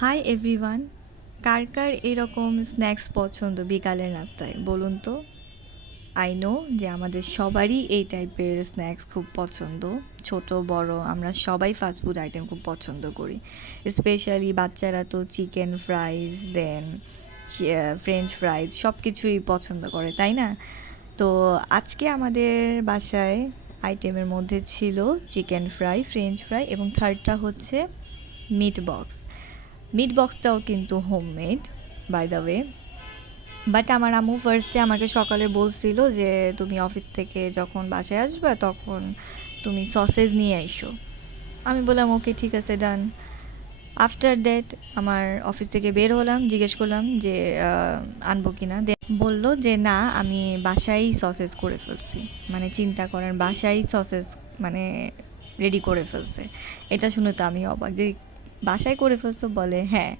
Hi everyone, কার কার এরকম snacks পছন্দ বিকালের নাস্তায় বলুন তো। আই নো যে আমাদের সবারই এই টাইপের স্ন্যাক্স খুব পছন্দ। ছোট বড় আমরা সবাই ফাস্টফুড আইটেম খুব পছন্দ করি। স্পেশালি বাচ্চারা তো চিকেন ফ্রাইজ দেন ফ্রেঞ্চ ফ্রাইজ সব কিছুই পছন্দ করে, তাই না? তো আজকে আমাদের বাসায় আইটেমের মধ্যে ছিল চিকেন ফ্রাই, ফ্রেঞ্চ ফ্রাই এবং থার্ডটা হচ্ছে মিট বক্স। মিট বক্সটাও কিন্তু homemade, by the way. But আমার আম্মু ফার্স্টে আমাকে সকালে বলছিল যে তুমি অফিস থেকে যখন বাসায় আসবে তখন তুমি সসেজ নিয়ে আইসো। আমি বললাম ওকে, ঠিক আছে, ডান। আফটার দ্যাট আমার অফিস থেকে বের হলাম, জিজ্ঞেস করলাম যে আনবো কি না। বললো যে না, আমি বাসায় সসেজ করে ফেলছি। মানে চিন্তা করেন, বাসায় সসেজ মানে রেডি করে ফেলছে। এটা শুনে তো আমি অবাক যে বাসায় করে ফেলছো, বলে হ্যাঁ।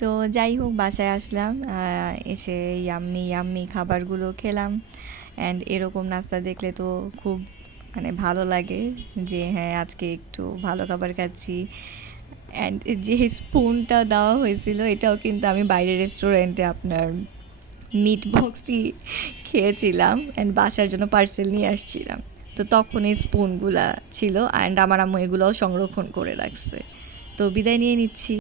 তো যাই হোক, বাসায় আসলাম, এসে ইয়াম্মি ইয়াম্মি খাবারগুলো খেলাম। অ্যান্ড এরকম নাস্তা দেখলে তো খুব মানে ভালো লাগে যে হ্যাঁ আজকে একটু ভালো খাবার খাচ্ছি। অ্যান্ড যে স্পুনটা দেওয়া হয়েছিল এটাও কিন্তু আমি বাইরের রেস্টুরেন্টে আপনার মিট বক্সই খেয়েছিলাম অ্যান্ড বাসার জন্য পার্সেল নিয়ে আসছিলাম। তো তখন এই স্পুনগুলা ছিল অ্যান্ড আমার আম্মু এগুলোও সংরক্ষণ করে রাখছে। তো বিদায় নিয়ে নিচ্ছি।